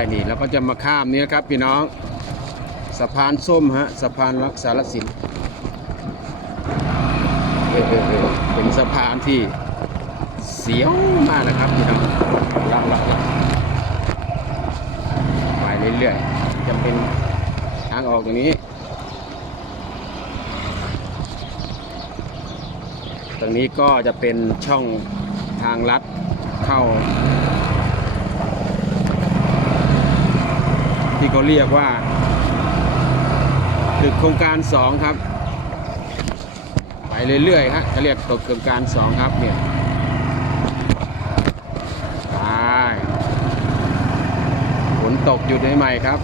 ก็จะมาข้ามนี้ครับพี่น้องสะพานส้มฮะสะพานรักษารสินเออเออเออเป็นสะพานที่เสียวมากนะครับพี่น้องรับรับรับไปเรื่อยๆจะเป็นทางออกตรงนี้ ตรงนี้ก็จะเป็นช่องทางลัดเข้า ที่เขาเรียกว่าตึกโครงการ 2 ครับ ไปเรื่อยๆฮะเขาเรียกตึกโครงการ 2 ครับเนี่ยไปฝนตกหยุดใหม่ครับ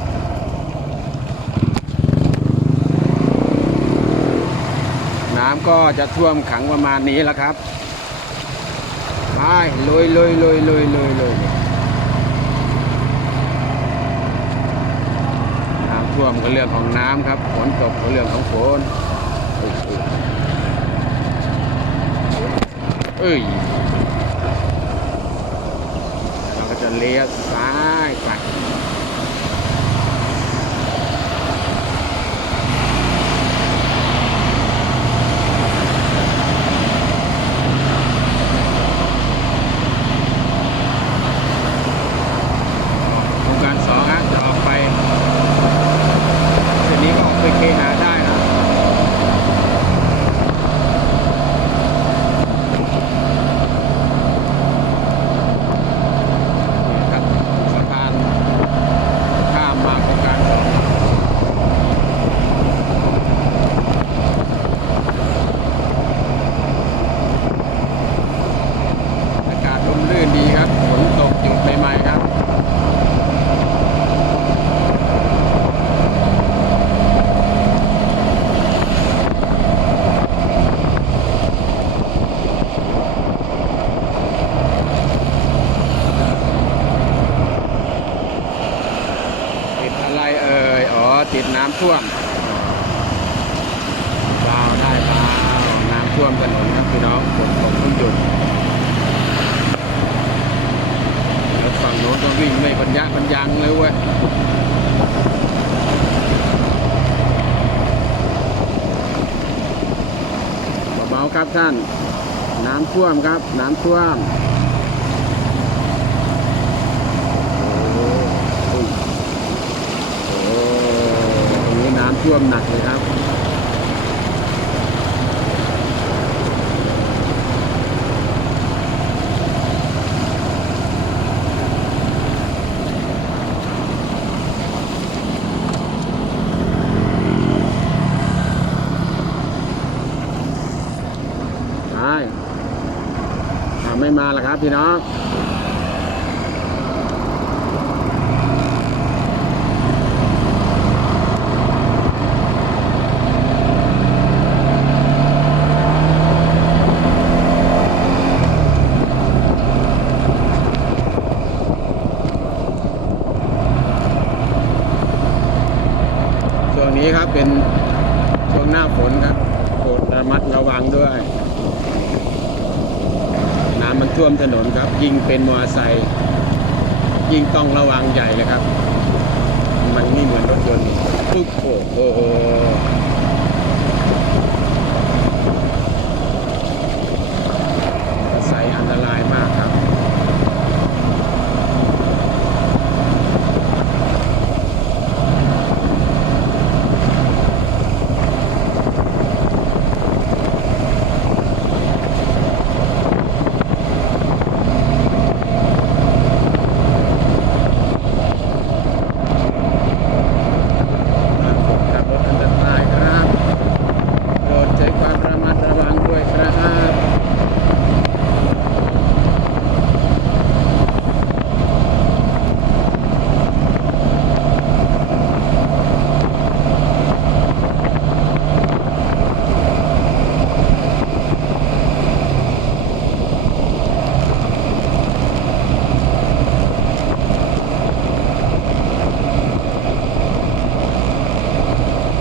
น้ำก็จะท่วมขังประมาณนี้แหละครับ ไปลุยลุยลุยลุยลุยลุยน้ำ ท่วมก็เรื่องของน้ำครับฝนตกก็เรื่องของฝนเอ้ยเราก็จะเลี้ยวซ้ายไป โครงการสองฮะจะออกไปเส้นนี้ก็ออกไปเคหาได้นะนี่ครับสะพานข้ามมาโครงการสองอากาศร่มรื่นดีครับฝนตกหยุดใหม่ๆครับ ติดอะไรเอ่ย อ๋อ ติดน้ำ ท่วมเปล่าได้เปล่าน้ำท่วมถนนครับพี่น้องฝนตกเพิ่งหยุดแล้วฝั่งโน้นก็วิ่งไม่บรรยะบรรยังเลยเว้ยเบาๆครับท่าน น้ำท่วมครับ น้ำท่วม โอ้โหโอ้ตรงนี้น้ำ ท่วมหนักเลยครับไม่มาแล้วครับพี่น้อง ช่วงนี้ครับเป็น ช่วงหน้าฝนครับโปรดระมัดระวังด้วย น้ำมันท่วมถนนครับ ยิ่งเป็นมอเตอร์ไซค์ยิ่งต้องระวังใหญ่เลยครับ มันไม่เหมือนรถยนต์ปุ๊บโอ้โห